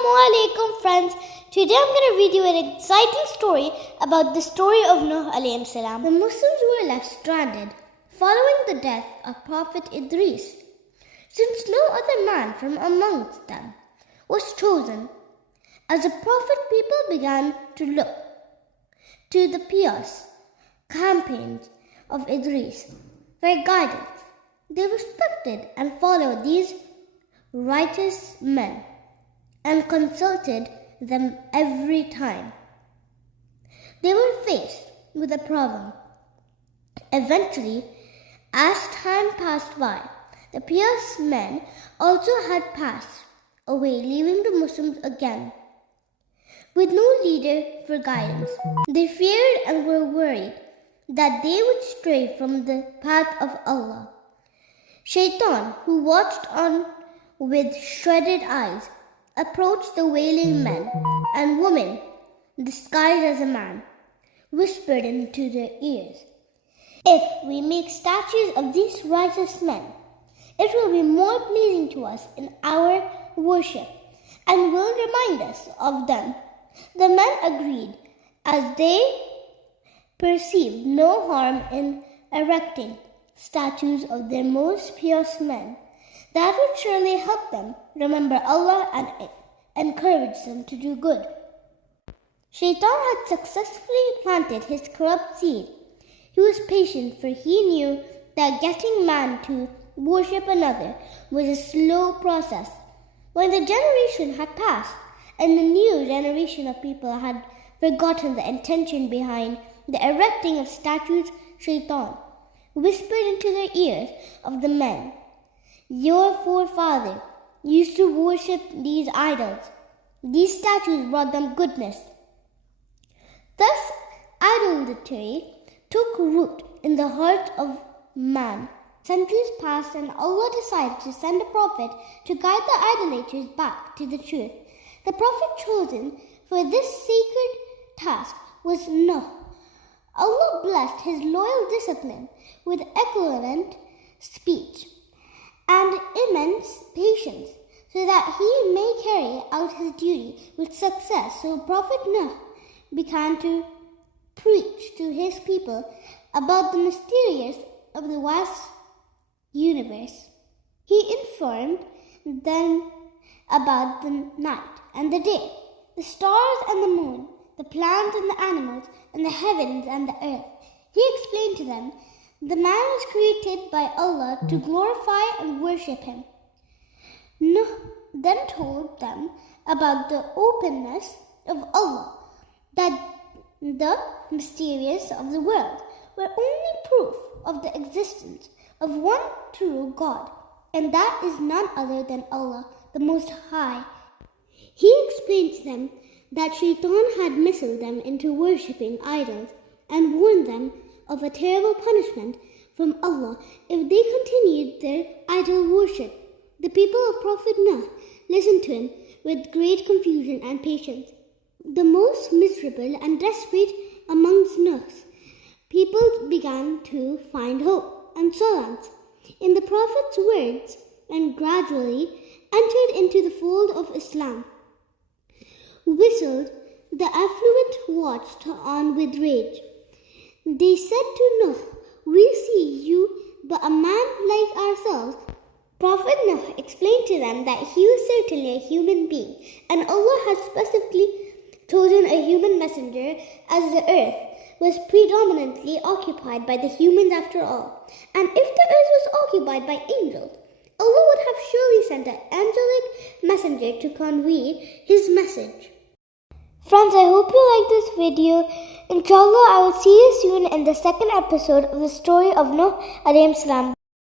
Assalamu alaikum friends. Today I'm going to read you an exciting story about the story of Nouh alayhi salam. The Muslims were left stranded following the death of Prophet Idris, since no other man from amongst them was chosen. As a prophet, people began to look to the pious campaigns of Idris for guidance. They respected and followed these righteous men and consulted them every time they were faced with a problem. Eventually, as time passed by, the pious men also had passed away, leaving the Muslims again with no leader for guidance. They feared and were worried that they would stray from the path of Allah. Shaitan, who watched on with shredded eyes, approached the wailing men and women disguised as a man, whispered into their ears, "If we make statues of these righteous men, it will be more pleasing to us in our worship and will remind us of them." The men agreed, as they perceived no harm in erecting statues of their most pious men. That would surely help them remember Allah and encourage them to do good. Shaitan had successfully planted his corrupt seed. He was patient, for he knew that getting man to worship another was a slow process. When the generation had passed and the new generation of people had forgotten the intention behind the erecting of statues, Shaitan whispered into the ears of the men, "Your forefathers used to worship these idols. These statues brought them goodness." Thus, idolatry took root in the heart of man. Centuries passed and Allah decided to send a prophet to guide the idolaters back to the truth. The prophet chosen for this sacred task was Nouh. Allah blessed his loyal discipline with excellent speech and immense patience, so that he may carry out his duty with success. So Prophet Nouh began to preach to his people about the mysterious of the vast universe. He informed them about the night and the day, the stars and the moon, the plants and the animals, and the heavens and the earth. He explained to them, the man was created by Allah to glorify and worship him. Nouh then told them about the openness of Allah, that the mysterious of the world were only proof of the existence of one true God, and that is none other than Allah, the Most High. He explained to them that Shaitan had misled them into worshipping idols and warned them of a terrible punishment from Allah if they continued their idol worship. The people of Prophet Nouh listened to him with great confusion and patience. The most miserable and desperate amongst Nouh's people began to find hope and solace in the Prophet's words and gradually entered into the fold of Islam. Whistled, the affluent watched on with rage. They said to Nouh, "We see you but a man like ourselves." Prophet Nouh explained to them that he was certainly a human being, and Allah had specifically chosen a human messenger, as the earth was predominantly occupied by the humans after all. And if the earth was occupied by angels, Allah would have surely sent an angelic messenger to convey his message. Friends, I hope you like this video. Inshallah, I will see you soon in the second episode of the story of Nouh alayhi salam.